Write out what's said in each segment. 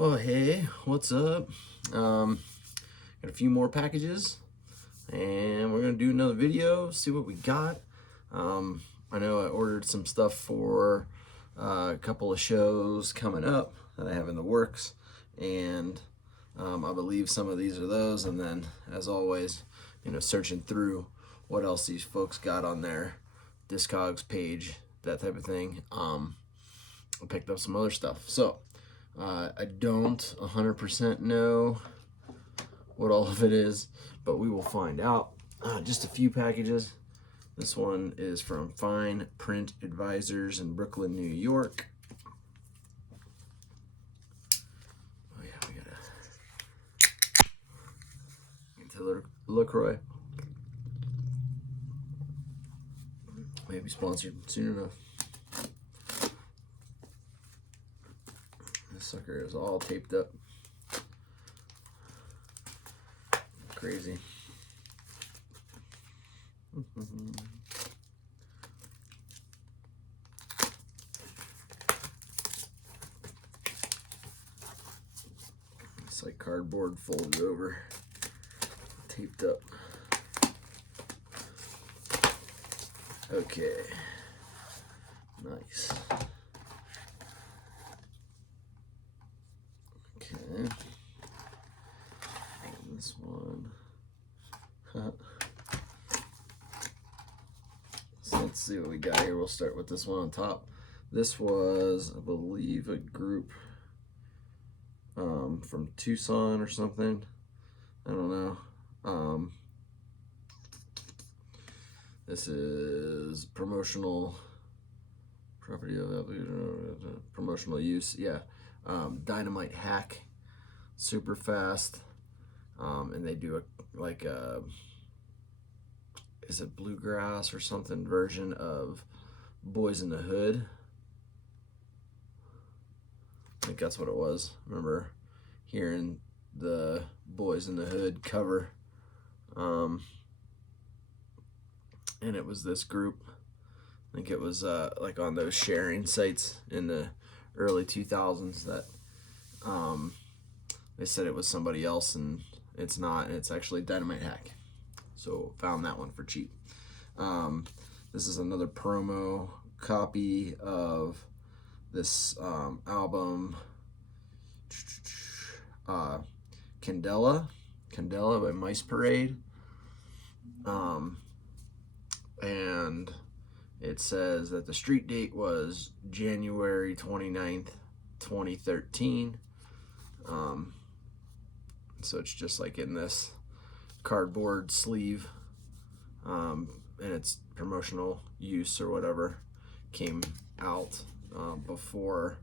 Oh, hey, what's up? Got a few more packages, and we're gonna do another video, see what we got. I know I ordered some stuff for a couple of shows coming up that I have in the works, and I believe some of these are those. And then, as always, searching through what else these folks got on their Discogs page, that type of thing. I picked up some other stuff. So I don't 100% know what all of it is, but we will find out. Just a few packages. This one is from Fine Print Advisors in Brooklyn, New York. Oh yeah, we got into LaCroix. Maybe sponsored soon enough. This sucker is all taped up. Crazy. It's like cardboard folded over, taped up. Okay, nice. Okay, and this one. So let's see what we got here. We'll start with this one on top. This was, I believe, a group from Tucson or something. I don't know. This is promotional property of promotional use. Yeah, Dynamite Hack, super fast, and they do is it bluegrass or something version of Boys in the Hood. I think that's what it was. I remember hearing the Boys in the Hood cover, and it was this group. I think it was like on those sharing sites in the early 2000s that they said it was somebody else, and it's not. It's actually Dynamite Hack. So found that one for cheap. This is another promo copy of this album, Candela by Mice Parade. And it says that the street date was January 29th, 2013. So it's just like in this cardboard sleeve, and it's promotional use or whatever. Came out before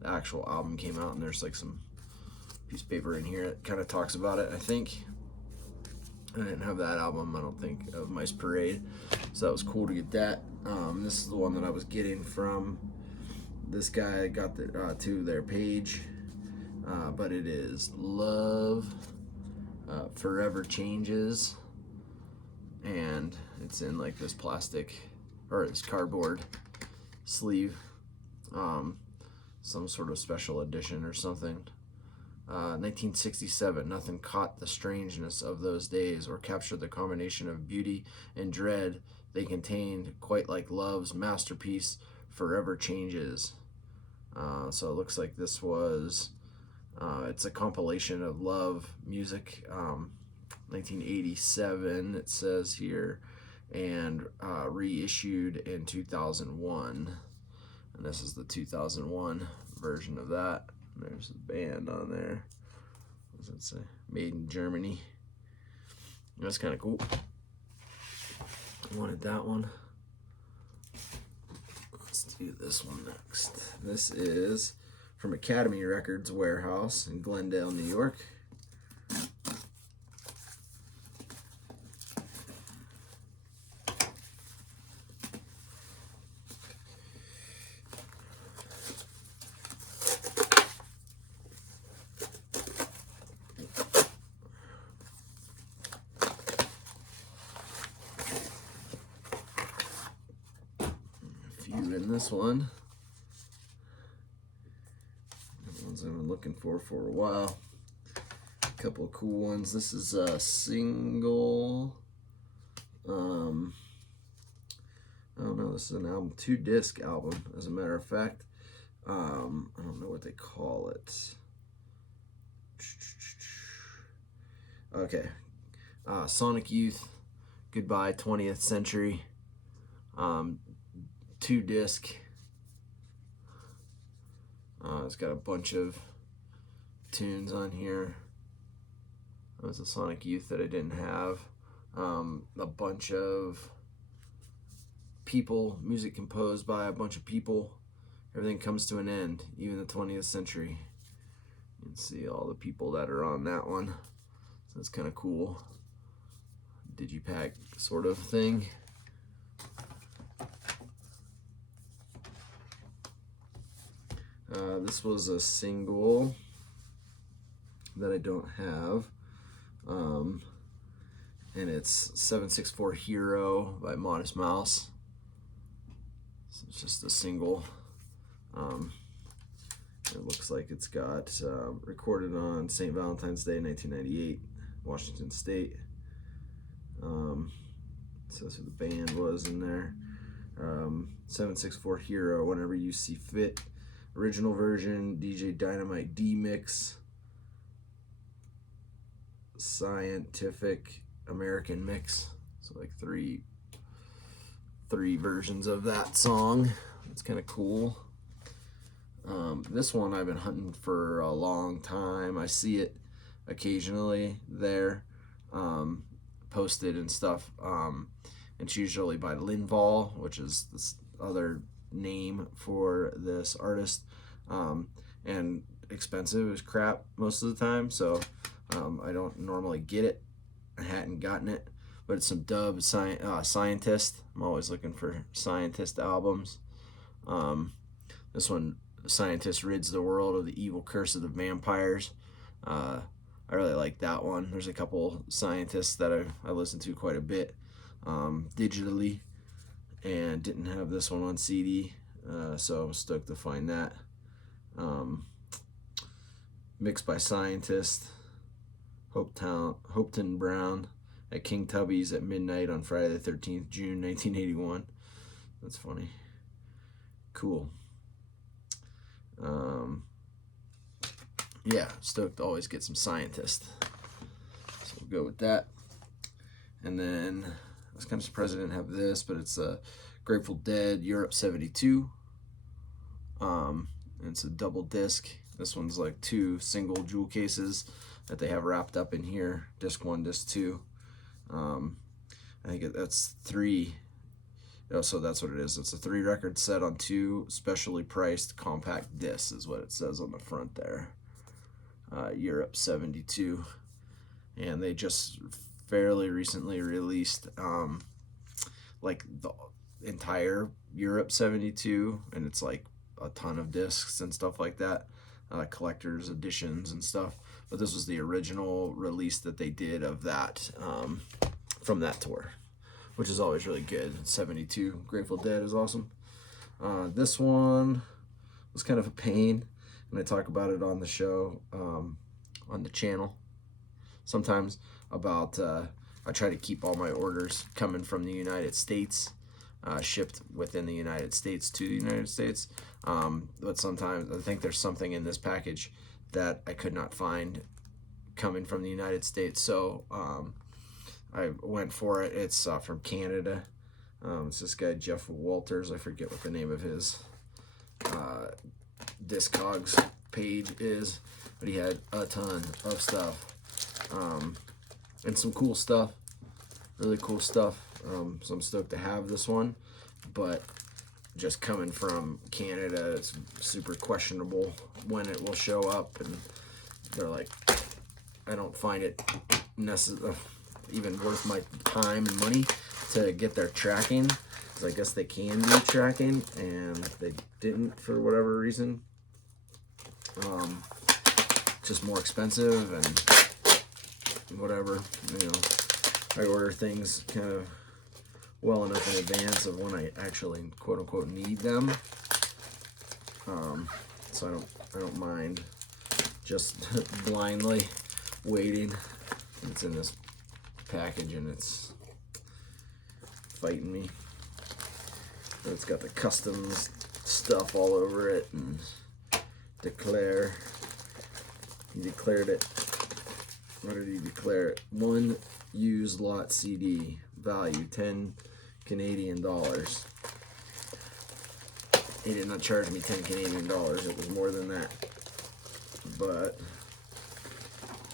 the actual album came out, and there's like some piece of paper in here that kind of talks about it. I think I didn't have that album, I don't think, of Mice Parade, so that was cool to get that. This is the one that I was getting from this guy. I got to their page, but it is Love Forever Changes, and it's in like this plastic or this cardboard sleeve, some sort of special edition or something. 1967, nothing caught the strangeness of those days or captured the combination of beauty and dread they contained quite like Love's masterpiece, Forever Changes. So it looks like this was, it's a compilation of Love music, 1987 it says here, and reissued in 2001. And this is the 2001 version of that. There's the band on there. What does it say? Made in Germany. That's kind of cool. I wanted that one. Let's do this one next. This is from Academy Records warehouse in Glendale, New York. In this one, ones I've been looking for a while. A couple of cool ones. This is a single. I don't know. This is an album, 2-disc album, as a matter of fact. I don't know what they call it. Okay. Sonic Youth, Goodbye 20th Century. 2-disc. It's got a bunch of tunes on here. That was a Sonic Youth that I didn't have. A bunch of people, music composed by a bunch of people. Everything comes to an end, even the 20th century. You can see all the people that are on that one. So it's kind of cool. Digipack sort of thing. This was a single that I don't have. And it's 764 Hero by Modest Mouse. So it's just a single. It looks like it's got recorded on St. Valentine's Day, 1998, Washington State. Says who the band was in there. 764 Hero, Whenever You See Fit. Original version, DJ Dynamite D-Mix. Scientific American Mix. So like three versions of that song. It's kind of cool. This one I've been hunting for a long time. I see it occasionally there, posted and stuff. It's usually by Linval, which is this other name for this artist, and expensive as crap most of the time. So I don't normally get it. I hadn't gotten it, but it's some dub Scientist. I'm always looking for Scientist albums. This one, Scientist rids the world of the evil curse of the vampires. I really like that one. There's a couple Scientists that I listen to quite a bit digitally, and didn't have this one on CD, so I was stoked to find that. Mixed by Scientist. Hopeton Brown at King Tubby's at midnight on Friday the 13th, June 1981. That's funny. Cool. Yeah, stoked to always get some Scientist. So we'll go with that. And then I was kind of surprised I didn't have this, but it's a Grateful Dead Europe 72. It's a double disc. This one's like 2 single jewel cases that they have wrapped up in here. Disc 1, disc 2. I think that's 3. Oh, so that's what it is. It's a 3-record set on 2 specially priced compact discs, is what it says on the front there. Europe 72. And they just fairly recently released like the entire Europe 72, and it's like a ton of discs and stuff like that, collector's editions and stuff. But this was the original release that they did of that, from that tour, which is always really good. 72 Grateful Dead is awesome. This one was kind of a pain, and I talk about it on the show, on the channel sometimes, about I try to keep all my orders coming from the United States, shipped within the United States to the United States. But sometimes I think there's something in this package that I could not find coming from the United States. So I went for it. It's from Canada. It's this guy, Jeff Walters. I forget what the name of his Discogs page is, but he had a ton of stuff. And some cool stuff, really cool stuff. So I'm stoked to have this one, but just coming from Canada, it's super questionable when it will show up, and they're like, I don't find it even worth my time and money to get their tracking, because I guess they can do tracking, and they didn't for whatever reason. Just more expensive and whatever, you know. I order things kind of well enough in advance of when I actually quote unquote need them. So I don't mind just blindly waiting. It's in this package and it's fighting me. But it's got the customs stuff all over it, and declare. He declared it. What did he declare it? One used lot CD, value 10 Canadian dollars. He did not charge me 10 Canadian dollars. It was more than that. But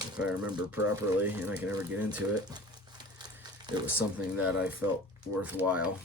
if I remember properly, and I can never get into it, it was something that I felt worthwhile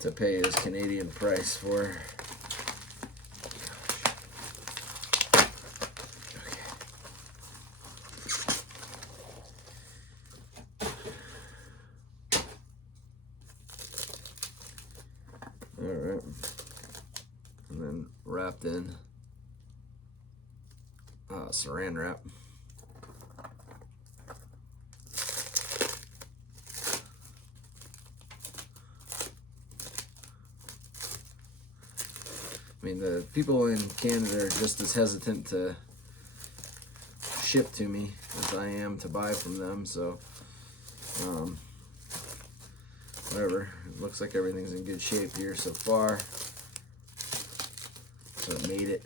to pay his Canadian price for. Alright, and then wrapped in saran wrap. I mean, the people in Canada are just as hesitant to ship to me as I am to buy from them, so whatever. It looks like everything's in good shape here so far. So it made it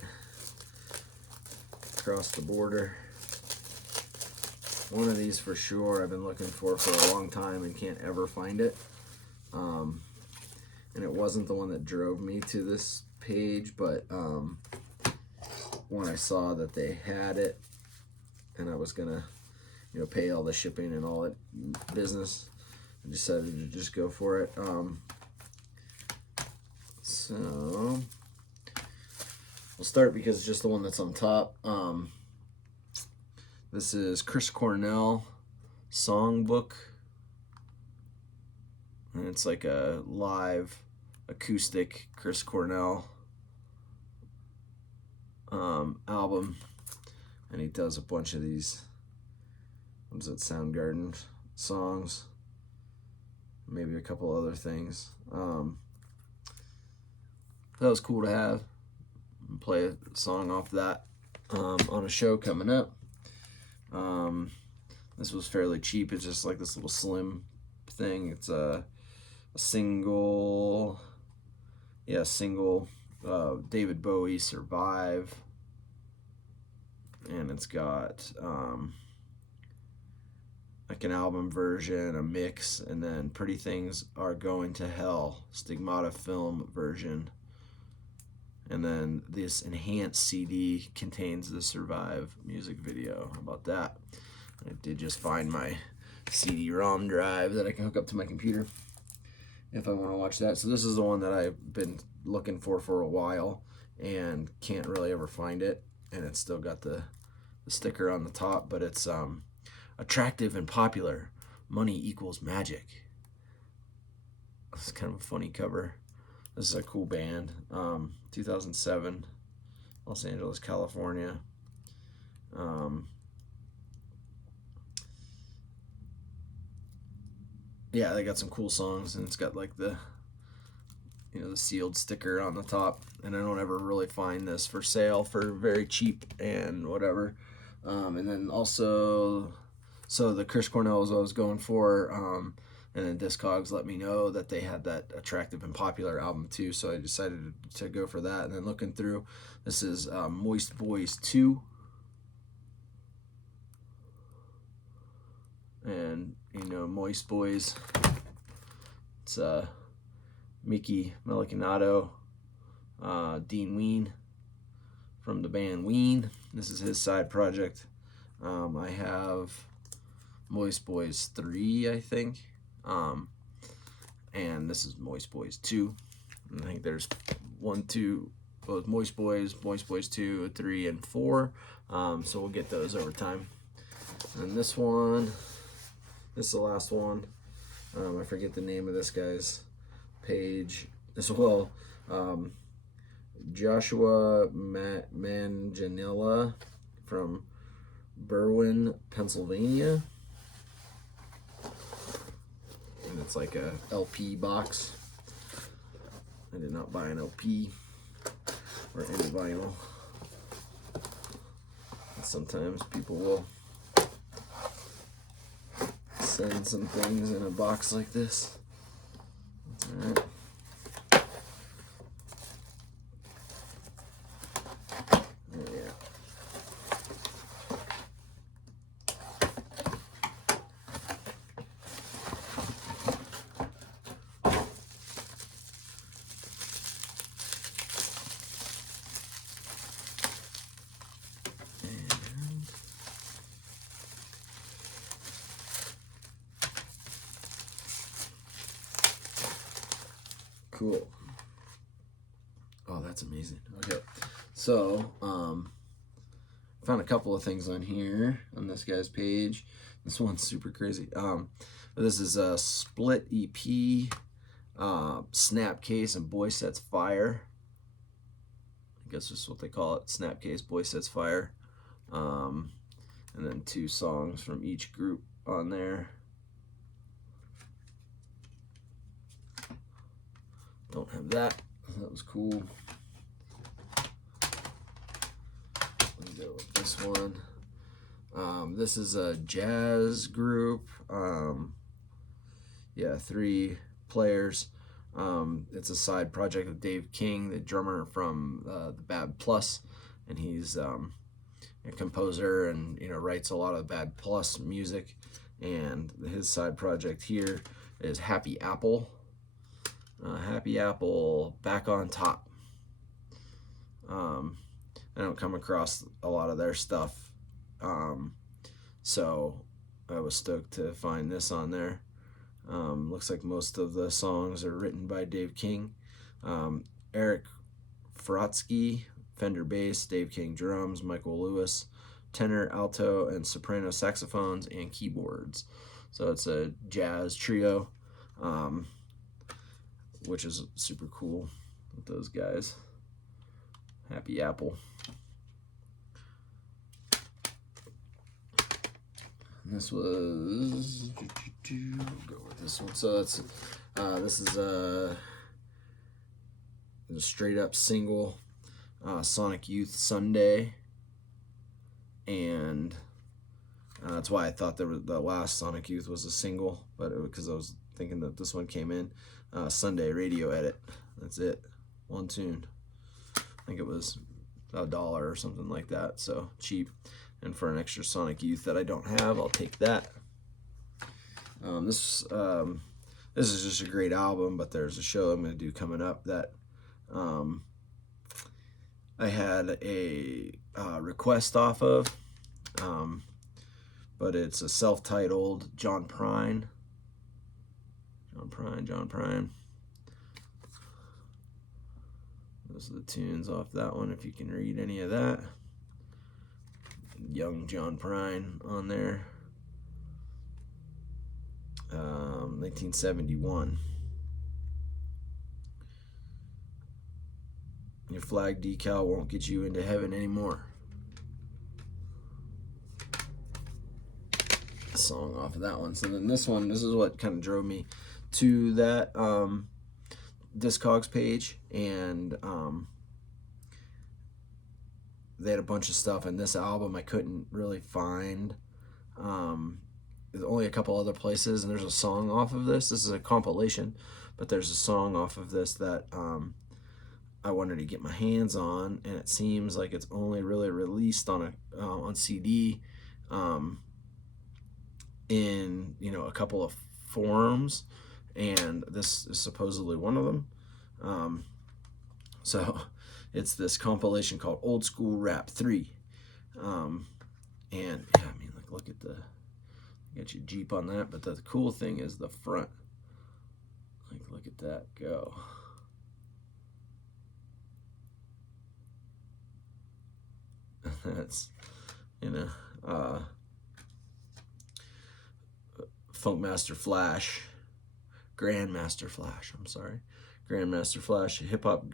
across the border. One of these for sure I've been looking for a long time and can't ever find it. And it wasn't the one that drove me to this page, but when I saw that they had it and I was gonna, you know, pay all the shipping and all that business, I decided to just go for it. So we'll start because it's just the one that's on top. This is Chris Cornell Songbook, and it's like a live acoustic Chris Cornell album, and he does a bunch of these, what is it, Soundgarden songs, maybe a couple other things. That was cool to have, play a song off that on a show coming up. This was fairly cheap. It's just like this little slim thing. It's a single, David Bowie Survive, and it's got like an album version, a mix, and then Pretty Things Are Going to Hell Stigmata film version, and then this enhanced CD contains the Survive music video. How about that? I did just find my CD-ROM drive that I can hook up to my computer if I want to watch that. So this is the one that I've been looking for a while and can't really ever find it, and it's still got the sticker on the top, but it's attractive and popular, money equals magic. It's kind of a funny cover. This is a cool band. 2007, Los Angeles, California. Yeah, they got some cool songs, and it's got like the, you know, the sealed sticker on the top. And I don't ever really find this for sale for very cheap and whatever. And then also, so the Chris Cornell was what I was going for. And then Discogs let me know that they had that attractive and popular album too, so I decided to go for that. And then looking through, this is Moist Boys 2. And, you know, Moist Boys, it's Mickey Melicanato, Dean Ween from the band Ween. This is his side project. I have Moist Boys 3, I think. And this is Moist Boys 2. And I think there's 1, 2, both Moist Boys 2, 3, and 4. So we'll get those over time. And this one, this is the last one. I forget the name of this guy's page as well. Joshua Manganiello from Berwyn, Pennsylvania. And it's like a LP box. I did not buy an LP or any vinyl. sometimes people will send some things in a box like this. All right. Cool. Oh, that's amazing. Okay, so found a couple of things on here on this guy's page. This one's super crazy. This is a split EP, Snapcase and Boy Sets Fire. I guess that's what they call it, Snapcase, Boy Sets Fire. And then 2 songs from each group on there. Don't have that. That was cool. Let's go with this one. This is a jazz group. Yeah, 3 players. It's a side project of Dave King, the drummer from the Bad Plus, and he's a composer and writes a lot of Bad Plus music. And his side project here is Happy Apple. Happy Apple, Back on Top. I don't come across a lot of their stuff, so I was stoked to find this on there. Looks like most of the songs are written by Dave King. Eric Frotsky, Fender bass, Dave King drums, Michael Lewis, tenor, alto, and soprano saxophones and keyboards. So it's a jazz trio. Which is super cool with those guys. Happy Apple. And this was, go with this one. So that's this is a straight up single, Sonic Youth Sunday, and that's why I thought the last Sonic Youth was a single, but because I was thinking that this one came in. Sunday radio edit. That's it. One tune. I think it was $1 or something like that. So cheap. And for an extra Sonic Youth that I don't have, I'll take that. This is just a great album, but there's a show I'm going to do coming up that I had a request off of, but it's a self-titled John Prine. John Prine. Those are the tunes off that one, if you can read any of that. Young John Prine on there. 1971. Your flag decal won't get you into heaven anymore. Song off of that one. So then this one, this is what kind of drove me to that Discogs page, and they had a bunch of stuff in this album I couldn't really find. There's only a couple other places, and there's a song off of this. This is a compilation, but there's a song off of this that I wanted to get my hands on, and it seems like it's only really released on a on CD in a couple of forums, and this is supposedly one of them. So it's this compilation called Old School Rap 3, and yeah, I mean, like, look at the, get your Jeep on that, but the cool thing is the front. Like, look at that go. That's, Funkmaster Flash, Grandmaster Flash, I'm sorry, Grandmaster Flash, hip hop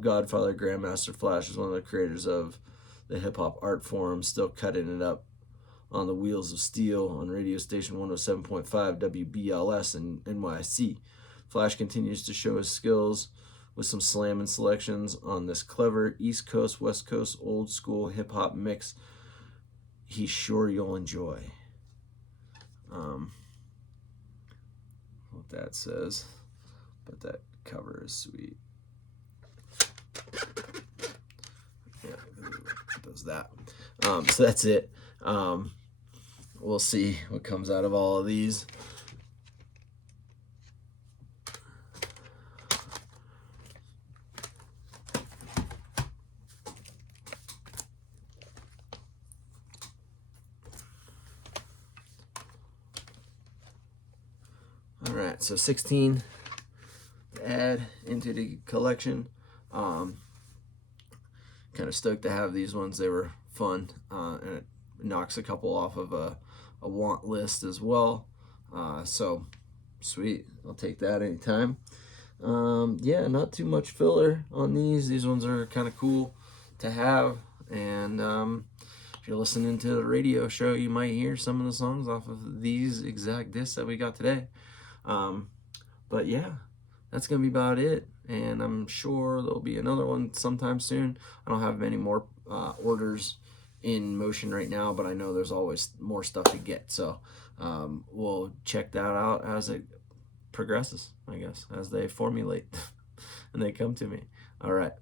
godfather Grandmaster Flash is one of the creators of the hip hop art form, still cutting it up on the wheels of steel on radio station 107.5 WBLS in NYC. Flash continues to show his skills with some slamming selections on this clever East Coast, West Coast, old school hip hop mix he's sure you'll enjoy. What that says, but that cover is sweet. Yeah, it does that. So that's it. We'll see what comes out of all of these. All right, so 16 to add into the collection. Kind of stoked to have these ones. They were fun, and it knocks a couple off of a want list as well. So sweet, I'll take that anytime. Yeah, not too much filler on these. These ones are kind of cool to have, and if you're listening to the radio show, you might hear some of the songs off of these exact discs that we got today. But yeah, that's gonna be about it, and I'm sure there'll be another one sometime soon. I don't have many more orders in motion right now, but I know there's always more stuff to get, so we'll check that out as it progresses, I guess, as they formulate and they come to me. All right.